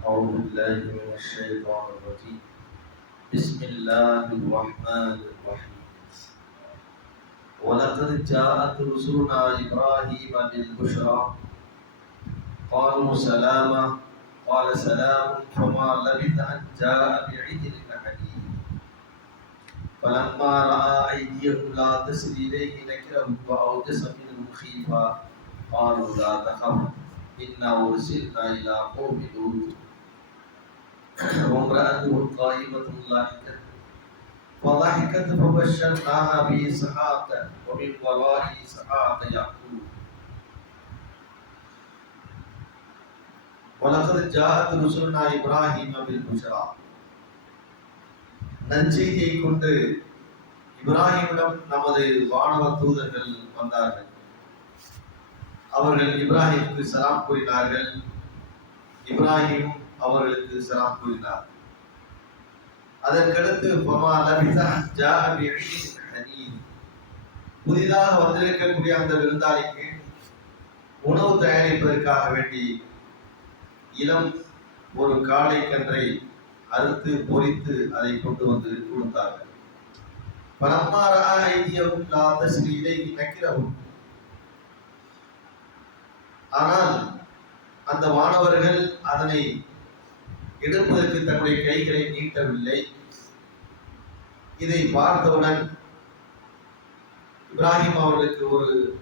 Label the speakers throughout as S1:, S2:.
S1: أعوذ بالله من الشيطان الرجيم. بسم الله الرحمن الرحيم. ولقد جاءت رسلنا إبراهيم بالبشرى. قالوا سلاما. قال سلام فما لبث أن جاء بعجل حنين فلما رأى أيديهم لا تصل إليه نكرهم وأوجس منهم خيفة. قالوا لا تخف إنا أرسلنا إلى قوم لوط. وامرأته قائمة ضاحكة فضحكت فبشرناها بإسحاق ومن وراء إسحاق يعقوب ولقد جاءت رسلنا إبراهيم بالبشرى நற்செய்தியை கொண்டு இப்ராஹிமிடம் நமது வானவ தூதர்கள் வந்தார்கள் அவர்கள் இப்ராஹிமுக்கு சலாம் கூறினார்கள் இப்ராஹிம் அவர்களுக்கு சலாம் கூறினார். அதற்கடுத்து பமா லபிதா ஜாஅ புதிதாக வந்திருக்கக்கூடிய அந்த விருந்தாளிக்கு உணவு தயாரிப்பதற்காக வேண்டி இளம் ஒரு காளை கன்றை அறுத்து பொரித்து அதை கொண்டு வந்து கொடுத்தார்கள். ஆனால் அந்த மாணவர்கள் அதனை எடுப்பதற்கு தன்னுடைய கைகளை நீட்டவில்லை. இதை பார்த்தவுடன் இப்ராஹிம் அவர்களுக்கு ஒரு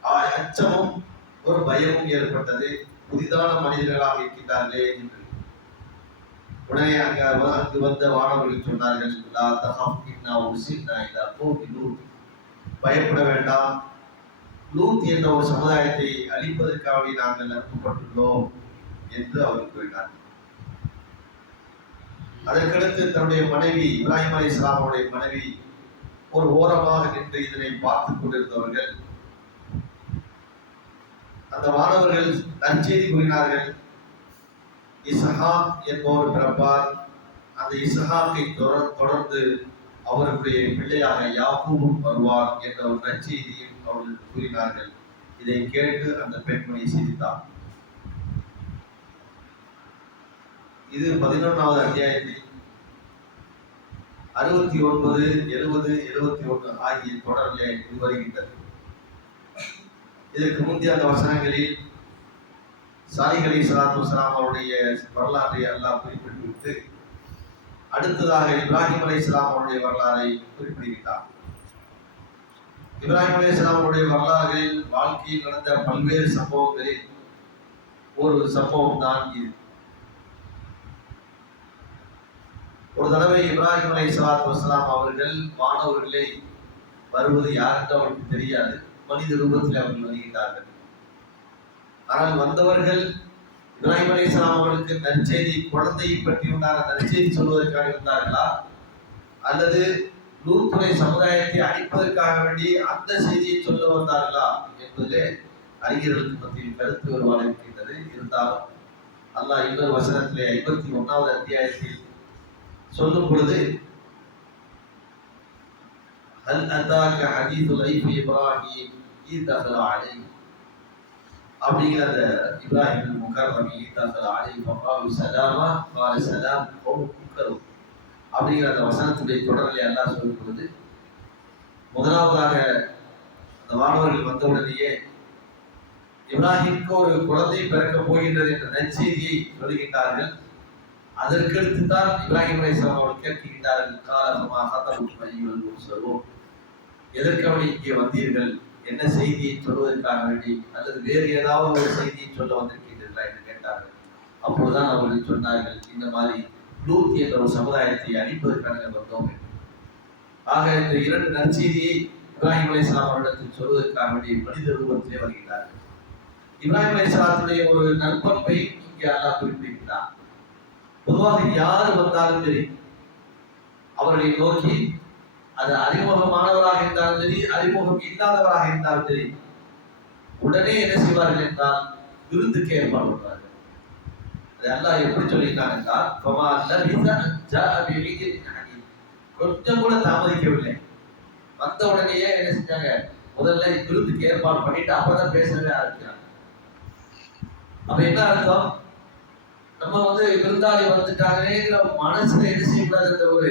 S1: அச்சமும் ஒரு பயமும் ஏற்பட்டது. புதிதான மனிதர்களாக இருக்கின்றார்களே என்று. உடனே அங்க அங்கு வந்த வானவர்கள் சொன்னார்கள் பயப்பட வேண்டாம். லூத் என்ற ஒரு சமுதாயத்தை அழிப்பதற்காக நாங்கள் அனுப்பப்பட்டுள்ளோம் என்று அவர் கூறினார் அதற்கடுத்து தன்னுடைய மனைவி இப்ராஹிம் அலி இஸ்லாமுடைய மனைவி ஒரு ஓரமாக நின்று இதனை பார்த்துக் கொண்டிருந்தவர்கள். அந்த மாணவர்கள் நற்செய்தி கூறினார்கள். இசஹாக் என்பவர் பிறப்பார். அந்த இசஹாக்கை தொடர் தொடர்ந்து அவருடைய பிள்ளையாக யாக்கூபும் வருவார் என்ற ஒரு நற்செய்தியும் அவர்கள் கூறினார்கள். இதை கேட்டு அந்த பெண்மணி சிரித்தார். இது பதினொன்றாவது அத்தியாயத்தில் அறுபத்தி ஒன்பது எழுபது எழுபத்தி ஒன்று ஆகிய தொடரிலே இது வருகின்றது இதற்கு முந்தைய அந்த வசனங்களில் சாலிகளை சலாத்து சலாம் அவருடைய வரலாற்றை அல்லாஹ் குறிப்பிட்டு அடுத்ததாக இப்ராஹிம் அலை அவருடைய வரலாறை குறிப்பிடுகிறார் இப்ராஹிம் அலை அவருடைய வரலாறுகளில் வாழ்க்கையில் நடந்த பல்வேறு சம்பவங்களில் ஒரு சம்பவம் தான் இது. ஒரு தடவை இப்ராஹிம் அலை சலாத்து வசலாம் அவர்கள் மாணவர்களை வருவது யாருக்கு அவருக்கு தெரியாது. மனித ரூபத்தில் அவர்கள் வருகின்றார்கள் ஆனால் வந்தவர்கள் இப்ராஹிம் அலி அவர்களுக்கு நற்செய்தி குழந்தையை பற்றி உண்டான நற்செய்தி சொல்வதற்காக இருந்தார்களா? அல்லது நூற்றுறை சமுதாயத்தை அழிப்பதற்காக வேண்டி அந்த செய்தியை சொல்ல வந்தார்களா என்பதிலே அறிஞர்களுக்கு மத்தியில் கருத்து வேறுபாடு இருக்கின்றது. இருந்தாலும் அல்லாஹ் இன்னொரு வசனத்திலே ஐம்பத்தி ஒன்றாவது அத்தியாயத்தில் சொல்லும் பொழுது هل أتاك حديث ضيف إبراهيم إذ دخل عليه அப்படிங்கிற அந்த இப்ராஹிம் முகர்ரமி தங்கள் அலை பகாலு சலாமா கால சலாம் ஓம் முக்கரும் அப்படிங்கிற அந்த வசனத்துடைய தொடரில் எல்லாம் சொல்லும் பொழுது முதலாவதாக அந்த மாணவர்கள் வந்தவுடனேயே இப்ராஹிம்க்கு ஒரு குழந்தை பிறக்க போகின்றது என்ற நற்செய்தியை சொல்லுகின்றார்கள் அதற்கடுத்து தான் இப்ராஹிம் அலைஹிஸ்ஸலாம் அவர்கள் கேட்கின்றார்கள் காலமா ஹத்தபுக்கும் ஐயுல் முர்சலூன் இங்கே வந்தீர்கள்? என்ன செய்தியை சொல்வதற்காக வேண்டி அல்லது வேறு ஏதாவது ஒரு செய்தியை சொல்ல வந்திருக்கின்றீர்களா? என்று கேட்டார்கள். அப்போதுதான் அவர்கள் சொன்னார்கள் இந்த மாதிரி லூத் என்ற ஒரு சமுதாயத்தை அழிப்பதற்காக வந்தோம் ஆக இந்த இரண்டு நற்செய்தியை இப்ராஹிம் அலைஹிஸ்ஸலாம் அவரிடத்தில் சொல்வதற்காக வேண்டிய மனித ரூபத்திலே வருகிறார்கள் இப்ராஹிம் அலைஹிஸ்ஸலாத்துடைய ஒரு நற்பண்பை இங்கே அல்லாஹ் குறிப்பிடுகிறார் பொதுவாக யார் வந்தாலும் சரி அவர்களை நோக்கி அது அறிமுகமானவராக இருந்தாலும் சரி அறிமுகம் இல்லாதவராக இருந்தாலும் சரி உடனே என்ன செய்வார்கள் என்றால் விருந்துக்கு ஏற்பாடு பண்ணுவார்கள். அது எல்லாம் எப்படி சொல்லியிருக்காங்க என்றால் கொஞ்சம் கூட தாமதிக்கவில்லை. வந்த உடனேயே என்ன செஞ்சாங்க? முதல்ல விருந்துக்கு ஏற்பாடு பண்ணிட்டு அப்பதான் பேசவே ஆரம்பிக்கிறாங்க. அப்ப என்ன அர்த்தம்? நம்ம விருந்தாளி வந்துட்டாங்களேங்கிற மனசுல என்ன செய்யக்கூடாது? அந்த ஒரு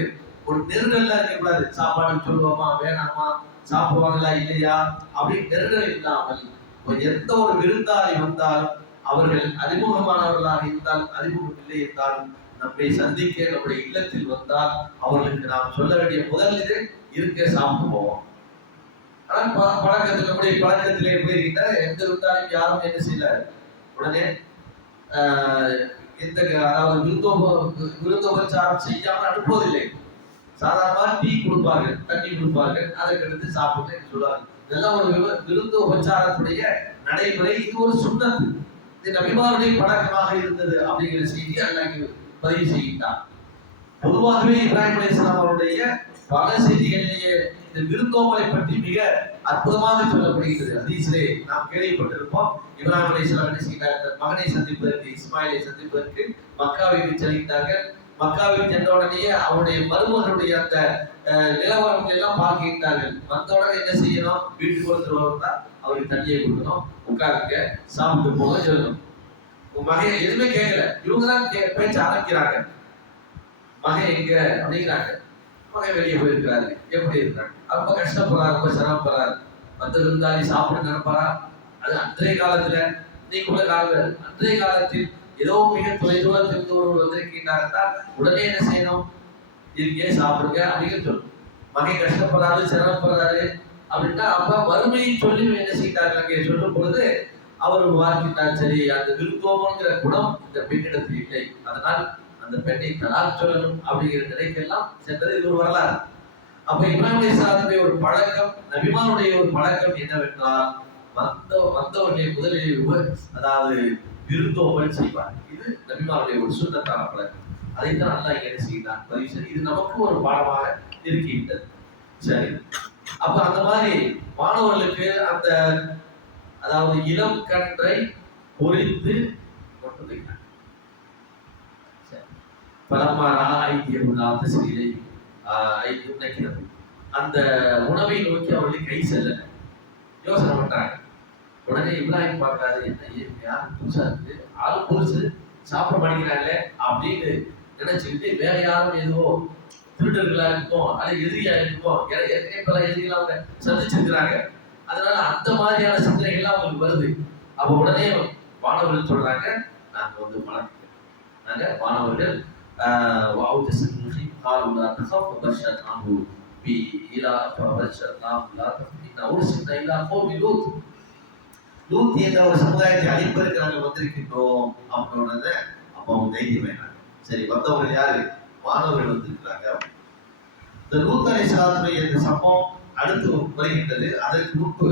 S1: ஒரு நெருடல்லாம் இருக்கக்கூடாது. சாப்பாடு சொல்லுவோமா வேணாமா சாப்பிடுவாங்களா இல்லையா? அப்படின்னு நெருடல் இல்லாமல் எந்த ஒரு விருந்தாளி வந்தாலும் அவர்கள் அறிமுகமானவர்களாக இருந்தால் அறிமுகம் இல்லை என்றாலும் நம்மை சந்திக்க நம்முடைய இல்லத்தில் வந்தால் அவர்களுக்கு நாம் சொல்ல வேண்டிய முதல் இது இருக்க சாப்பிடுவோம். ஆனால் ஆனா பழக்கத்தில் நம்முடைய பழக்கத்திலே போயிருக்கின்ற எந்த விருந்தாளியும் யாரும் என்ன செய்யல? உடனே எந்த அதாவது விருந்தோப விருந்தோபச்சாரம் செய்யாமல் அனுப்புவதில்லை சாதாரணமா டீ கொடுப்பார்கள் தண்ணி கொடுப்பார்கள் அதை கெடுத்து சாப்பிட்டு சொல்லுவாங்க இதெல்லாம் ஒரு விவ- விருந்து உபச்சாரத்துடைய நடைமுறை இது ஒரு சுண்ணத்து. இது நபிமாருடைய பழக்கமாக இருந்தது அப்படிங்கிற செய்தி அல்லாஹ் பதிவு செய்கின்றார் பொதுவாகவே இப்ராஹிம் அலிஸ்லாம் அவருடைய பல செய்திகளிலேயே இந்த விருந்தோம்பலை பற்றி மிக அற்புதமாக சொல்லப்படுகிறது அதீசிலே நாம் கேள்விப்பட்டிருப்போம். இப்ராஹிம் அலிஸ்லாம் என்ன செய்கிறார்கள் மகனை சந்திப்பதற்கு இஸ்மாயிலை சந்திப்பதற்கு மக்காவிற்கு செல்கின்றார்கள். மக்காவிற்கு சென்ற உடனேயே அவருடைய மருமகனுடைய அந்த அஹ், நிலவரங்களை எல்லாம் பார்க்கின்றார்கள். வந்த உடனே என்ன செய்யணும்? வீட்டுக்கு ஒருத்தர் வந்தா அவருக்கு தண்ணியை கொடுக்கணும். உட்காருங்க சாப்பிட்டு போக சொல்லணும் உங்க மகன் எதுவுமே கேட்கல. இவங்க தான் கே- பேச்ச ஆரம்பிக்கிறாங்க. மகன் எங்க அப்படிங்கிறாங்க. மகன் வெளியே போயிருக்கிறாரு. எப்படி இருக்கிறாங்க ரொம்ப கஷ்டப்படுறாரு ரொம்ப சிரமப்படுறாரு பத்து விருந்தாளி சாப்பிட நினைப்பாரா அது அன்றைய காலத்துல இன்னைக்குள்ள காலங்கள் அன்றைய காலத்தில் ஏதோ மிக தொலைதூரம் இருந்து ஒருவர் வந்திருக்கின்றாருன்னா உடனே என்ன செய்யணும்? இருக்கே சாப்பிடுங்க அப்படின்னு சொல்லணும் மகன் கஷ்டப்படுறாரு சிரமப்படுறாரு அப்படின்னா அப்ப வறுமையை சொல்லி என்ன செய்தார்கள் அங்கே சொல்லும் பொழுது அவர் வாழ்க்கின்றார் சரி அந்த விருப்பம்ங்கிற குணம் இந்த பெண்ணிடத்தில் இல்லை. அதனால் அந்த பெண்ணை தலாக் சொல்லணும் அப்படிங்கிற நிலைக்கெல்லாம் சென்றது இது ஒரு வரலாறு. அப்ப இப்ராஹிம் அலைஹிஸ்ஸலாத்துடைய ஒரு பழக்கம் நபிமானுடைய ஒரு பழக்கம் என்னவென்றால் வந்த வந்தவர்களை முதலில் உப- அதாவது விருந்தோம்பல் செய்வார் இது நபிமானுடைய ஒரு சுண்ணத்தான பழக்கம். அதைத்தான் நல்லா இங்க என்ன செய்கிறான்? பதிவு செய்து இது நமக்கு ஒரு பாடமாக இருக்கின்றது. சரி. அப்ப அந்த மாதிரி மாணவர்களுக்கு அந்த அதாவது இளம் கன்றை பொறித்து கொண்டு வைக்கிறார் பலமா ஐக்கியம் ஆத்தசிலே ஐக்கியம் நினைக்கிறது அந்த உணவை நோக்கி அவர்கள் கை செல்ல யோசனை பண்றாங்க. உடனே இப்ராஹிம் பார்க்காது என்ன ஏன் யாரும் புதுசா இருக்கு? ஆள் புதுசு. சாப்பிட மாட்டேங்கிறாங்களே அப்படின்னு நினைச்சுக்கிட்டு வேற யாரும் ஏதோ திருடர்களா இருக்கும் அது எதிரியா இருக்கும் ஏற்கனவே பல எதிரிகள் அவங்க சந்திச்சிருக்கிறாங்க. அதனால அந்த மாதிரியான சிந்தனைகள்லாம் அவங்களுக்கு வருது. அப்ப உடனே மாணவர்கள் சொல்றாங்க நாங்க வந்து பழக்கம் நாங்க மாணவர்கள் வாவுஜ قالوا لا تخف وبشرناه பி فبشرناه لا تخف தஃபினா உர்சில்னா இலா قوم لوط. லூத் என்ற ஒரு சமுதாயத்தை அழிப்பதற்கு நாங்கள் வந்திருக்கின்றோம் அப்படின்னோட அப்போ அவங்க தைரியம் வேணாம் சரி வந்தவர்கள் யாரு மாணவர்கள் வந்திருக்கிறாங்க இந்த லூத் சாதனை என்ற சம்பவம் அடுத்து வருகின்றது அதற்கு முன்பு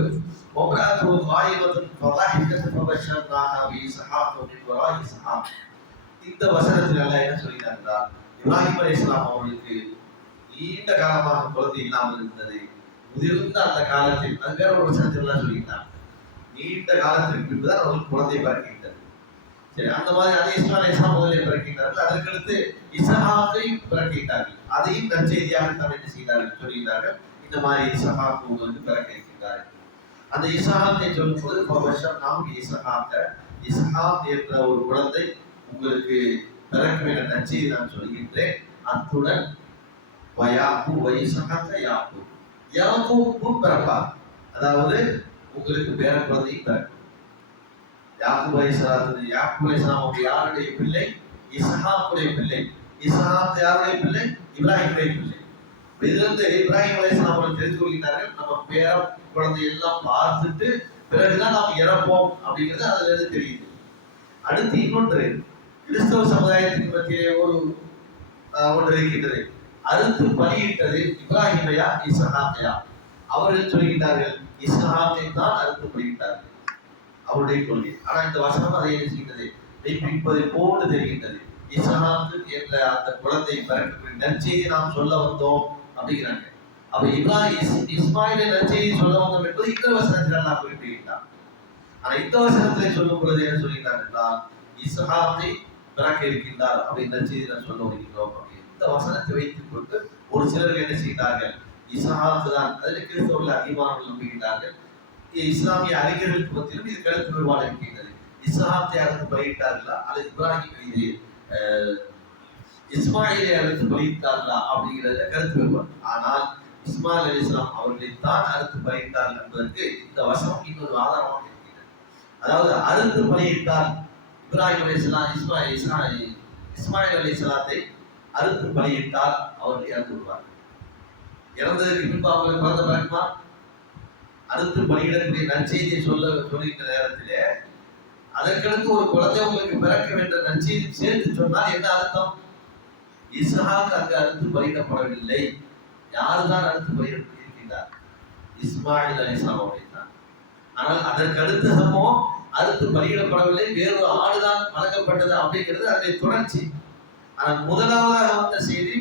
S1: ஒப்ராத்து வாயுவதன் பிரபஷன் ஃபபஷர்னாஹா பி அப்படின்னு ஒரு வராஇ இஸ்ஹாக் இந்த வசனத்தில் என்ன சொல்கிறார்களா இப்ராஹிம் இஸ்லாம் அவர்களுக்கு நீண்ட காலமாக குழந்தை இல்லாமல் இருந்தது முதிர்ந்த அந்த காலத்தில் அது வேற ஒரு வசனத்தில் எல்லாம் சொல்லிட்டாங்க. நீண்ட காலத்திற்கு பின்புதான் அவர்களுக்கு குழந்தை பிறக்கின்றது. சரி அந்த மாதிரி அதே இஸ்லாம் இஸ்லாம் முதலில் பிறக்கின்றார்கள். அதற்கடுத்து இசஹாக்கை பிறக்கின்றார்கள். அதையும் நற்செய்தியாக தான் என்ன செய்தார்கள் சொல்கிறார்கள் இந்த மாதிரி இசஹாக்கு வந்து பிறக்க இருக்கின்றார்கள் அந்த இசஹாக்கை சொல்லும்போது நாம் இசஹாக்க இசஹாக் என்ற ஒரு குழந்தை உங்களுக்கு பிறக்கும் என்ற நற்செய்தி நான் சொல்கின்றேன். அத்துடன் வயாபு வயசாக யாப்பு யாக்கும் பிறப்பா அதாவது உங்களுக்கு பேர குழந்தை பிறக்கும் யாக்கு வயசானது யாக்கு வயசான யாருடைய பிள்ளை? இஸ்ஹாக்குடைய பிள்ளை. இஸ்ஹாக் யாருடைய பிள்ளை? இப்ராஹிமுடைய பிள்ளை. இதிலிருந்து இப்ராஹிம் வயசு அவர்கள் தெரிந்து கொள்கிறார்கள் நம்ம பேர குழந்தை எல்லாம் பார்த்துட்டு பிறகுதான் நாம் இறப்போம் அப்படிங்கிறது அதுல இருந்து தெரியுது. அடுத்து இன்னொன்று. கிறிஸ்தவ சமுதாயத்தின் பற்றிய ஒரு ஒன்று இருக்கின்றது. அறுத்து பலியிட்டது இப்ராஹிமையா இஸ்ஹாக்கையா? அவர்கள் சொல்கின்றார்கள் இஸ்ஹாக்கை தான் அறுத்து பலியிட்டார்கள். அவருடைய கொள்கை. ஆனா இந்த வசனம் அதை என்ன செய்கிறது மெய்ப்பிப்பதை போன்று தெரிகின்றது. இஸ்ஹாக்கு என்ற அந்த குழந்தை பிறக்கக்கூடிய நற்செய்தி நாம் சொல்ல வந்தோம் அப்படிங்கிறாங்க. அப்ப இப்ராஹிம் இஸ்- இஸ்மாயிலை நற்செய்தி சொல்ல வந்தோம் என்பது இந்த வசனத்தில் நான் குறிப்பிடுகின்றார் ஆனா இந்த வசனத்தை சொல்லும் பொழுது என்ன சொல்கிறார் என்றால் இஸ்ஹாக்கை பிறக்க இருக்கின்றார் அப்படின்ற செய்தி சொல்ல வருகின்றோம் அப்படின்னு. இந்த வசனத்தை வைத்துக் கொண்டு ஒரு சிலர்கள் என்ன செய்தார்கள்? இஸ்ஹாக்கு தான் அதில் கிறிஸ்தவர்கள் அதிகமானவர்கள் நம்புகின்றார்கள் இஸ்லாமிய அறிஞர்கள் மத்தியிலும் இது கருத்து வேறுபாடு இருக்கின்றது. இஸ்லாத்தை அறுத்து பயிட்டார்களா அல்லது இப்ராஹிம் இது அஹ், இஸ்மாயிலை அறுத்து பயிட்டார்களா அப்படிங்கிறதுல கருத்து வேறுபாடு. ஆனால் இஸ்மாயில் அலி இஸ்லாம் அவர்களை தான் அறுத்து பலியிட்டார்கள் என்பதற்கு இந்த வசனம் இன்னொரு ஆதாரமாக இருக்கிறது அதாவது அறுத்து பலியிட்டால் இப்ராஹிம் அலி இஸ்லாம் இஸ்மாயில் இஸ்மாயில் இஸ்மாயில் அலி இஸ்லாத்தை அறுத்து பலியிட்டால் அவர் இறந்து விடுவார். இறந்ததற்கு பின்பு அவர்கள் குழந்தை பிறகுமா? அறுத்து பலியிடக்கூடிய நற்செய்தியை சொல்ல சொல்லுகின்ற நேரத்திலே அதற்கடுத்து ஒரு குழந்தை உங்களுக்கு பிறக்க வேண்டிய நற்செய்தி சேர்த்து சொன்னால் என்ன அர்த்தம்? இஸ்ஹாக் அங்கு அறுத்து பலியிடப்படவில்லை. யாருதான் அறுத்து பலியிட்டிருக்கின்றார்? இஸ்மாயில் அலிஸ்லாம் அவர்கள் தான். ஆனால் அதற்கு அடுத்த சம்பவம் அறுத்து பலியிடப்படவில்லை வேறொரு ஆடுதான் வழங்கப்பட்டது அப்படிங்கிறது அதனுடைய தொடர்ச்சி. ஆனால் முதலாவதாக வந்த செய்தி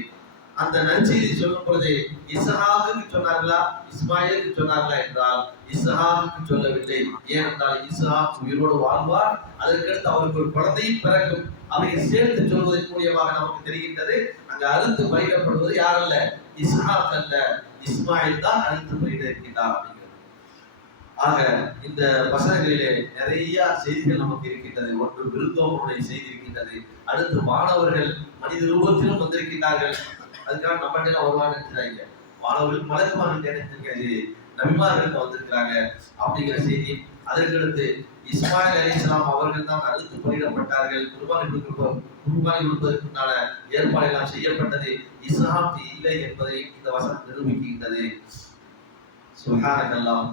S1: அந்த நற்செய்தி சொல்லும் பொழுது இஸ்ஹாக்கு சொன்னார்களா? இஸ்மாயிலுக்கு சொன்னார்களா என்றால் இஸ்ஹாக்கு சொல்லவில்லை. ஏனென்றால் இஸ்ஹாக் உயிரோடு வாழ்வார் அதற்கடுத்து அவருக்கு ஒரு குழந்தையும் பிறக்கும். அவை சேர்த்து சொல்வதன் மூலியமாக நமக்கு தெரிகின்றது அங்க அறுத்து பயிரப்படுவது யாரல்ல? இஸ்ஹாக் அல்ல. இஸ்மாயில் தான் அறுத்து பயிரிட இருக்கின்றார் ஆக இந்த வசனங்களிலே நிறைய செய்திகள் நமக்கு இருக்கின்றது. ஒன்று விருந்தோம்பருடைய செய்தி இருக்கின்றது. அடுத்து மாணவர்கள் மனித ரூபத்திலும் வந்திருக்கின்றார்கள். அதுக்காக நம்மகிட்ட எல்லாம் வருவான்னு நினைச்சாங்க மாணவர்கள் மலக்குமார் நபிமார்கள் வந்திருக்கிறாங்க அப்படிங்கிற செய்தி. அதற்கடுத்து இஸ்மாயில் அலி இஸ்லாம் அவர்கள் தான் அடுத்து பணியிடப்பட்டார்கள் குர்பானி கொடுக்க குர்பானி கொடுப்பதற்குண்டான ஏற்பாடு எல்லாம் செய்யப்பட்டது. இஸ்லாம் இல்லை என்பதை இந்த வசனம் நிரூபிக்கின்றது. சுஹானக்கல்லாம்